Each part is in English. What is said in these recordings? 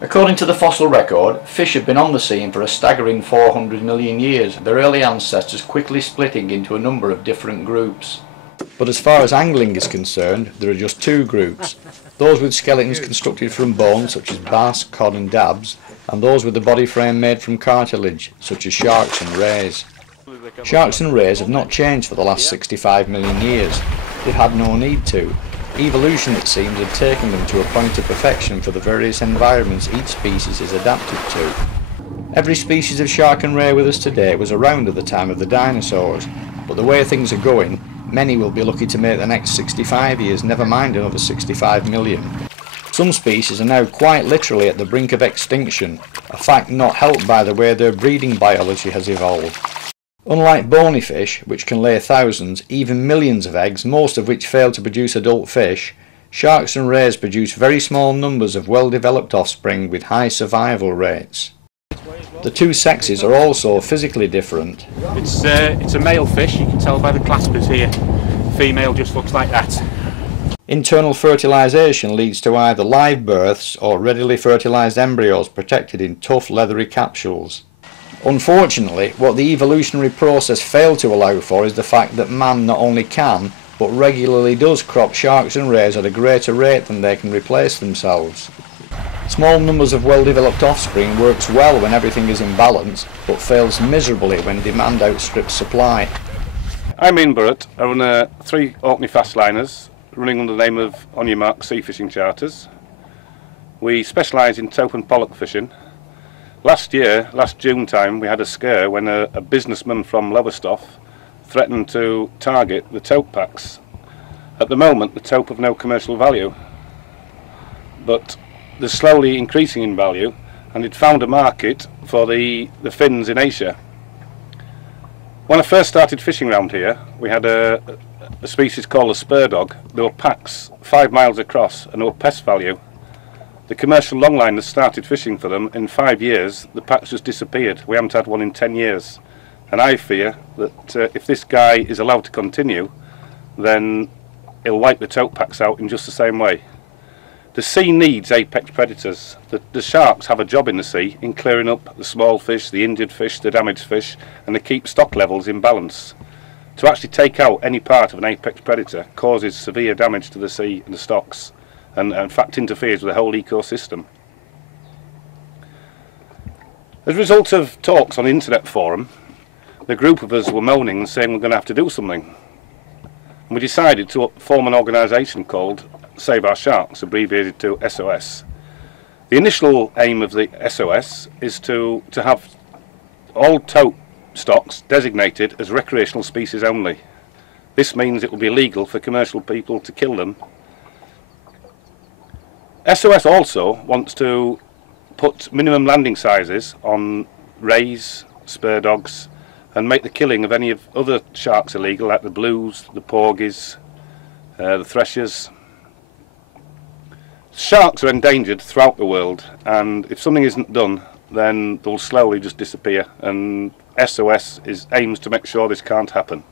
According to the fossil record, fish have been on the scene for a staggering 400 million years, their early ancestors quickly splitting into a number of different groups. But as far as angling is concerned, there are just two groups, those with skeletons constructed from bone such as bass, cod and dabs, and those with the body frame made from cartilage such as sharks and rays. Sharks and rays have not changed for the last 65 million years. They've had no need to. Evolution, it seems, had taken them to a point of perfection for the various environments each species is adapted to. Every species of shark and ray with us today was around at the time of the dinosaurs, but the way things are going, many will be lucky to make the next 65 years, never mind another 65 million. Some species are now quite literally at the brink of extinction, a fact not helped by the way their breeding biology has evolved. Unlike bony fish, which can lay thousands, even millions of eggs, most of which fail to produce adult fish, sharks and rays produce very small numbers of well-developed offspring with high survival rates. The two sexes are also physically different. It's a male fish, you can tell by the claspers here. Female just looks like that. Internal fertilisation leads to either live births or readily fertilised embryos protected in tough leathery capsules. Unfortunately, what the evolutionary process failed to allow for is the fact that man not only can, but regularly does crop sharks and rays at a greater rate than they can replace themselves. Small numbers of well-developed offspring works well when everything is in balance, but fails miserably when demand outstrips supply. I'm Ian Burrett. I run 3 Orkney fastliners, running under the name of On Your Mark Sea Fishing Charters. We specialise in taupe and pollock fishing. Last June time, we had a scare when a businessman from Lowestoft threatened to target the taupe packs. At the moment, the taupe have no commercial value, but they're slowly increasing in value, and it found a market for the fins in Asia. When I first started fishing around here, we had a species called a spur dog. There were packs 5 miles across, and there were pest value. The commercial longliners started fishing for them. In 5 years, the packs just disappeared. We haven't had one in 10 years. And I fear that if this guy is allowed to continue, then he'll wipe the taupe packs out in just the same way. The sea needs apex predators. The sharks have a job in the sea in clearing up the small fish, the injured fish, the damaged fish, and they keep stock levels in balance. To actually take out any part of an apex predator causes severe damage to the sea and the stocks, and in fact interferes with the whole ecosystem. As a result of talks on the internet forum, the group of us were moaning and saying we're going to have to do something. And we decided to form an organisation called Save Our Sharks, abbreviated to SOS. The initial aim of the SOS is to have all taupe stocks designated as recreational species only. This means it will be illegal for commercial people to kill them. SOS also wants to put minimum landing sizes on rays, spur dogs, and make the killing of any of other sharks illegal, like the blues, the porgies, the threshers. Sharks are endangered throughout the world, and if something isn't done, then they'll slowly just disappear, and SOS aims to make sure this can't happen.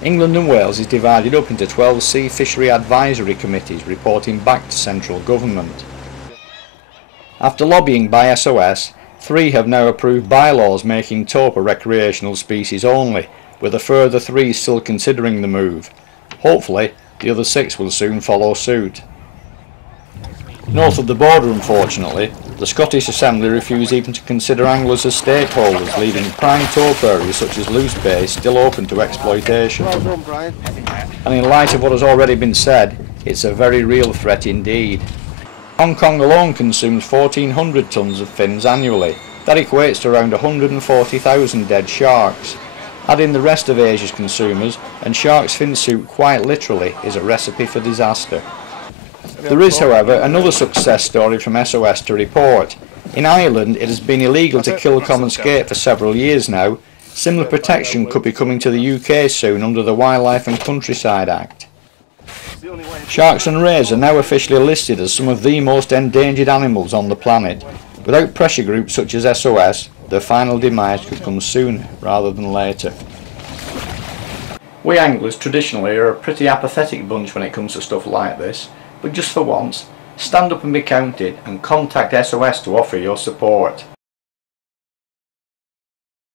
England and Wales is divided up into 12 sea fishery advisory committees reporting back to central government. After lobbying by SOS, 3 have now approved bylaws making taupe a recreational species only, with a further 3 still considering the move. Hopefully, the other 6 will soon follow suit. North of the border, unfortunately, the Scottish Assembly refuse even to consider anglers as stakeholders, leaving prime taupe areas such as Loose Bay still open to exploitation. And in light of what has already been said, it's a very real threat indeed. Hong Kong alone consumes 1,400 tonnes of fins annually. That equates to around 140,000 dead sharks. Add in the rest of Asia's consumers, and shark's fin soup quite literally is a recipe for disaster. There is, however, another success story from SOS to report. In Ireland, it has been illegal to kill common skate for several years now. Similar protection could be coming to the UK soon under the Wildlife and Countryside Act. Sharks and rays are now officially listed as some of the most endangered animals on the planet. Without pressure groups such as SOS, their final demise could come sooner rather than later. We anglers traditionally are a pretty apathetic bunch when it comes to stuff like this, but just for once, Stand up and be counted and contact SOS to offer your support.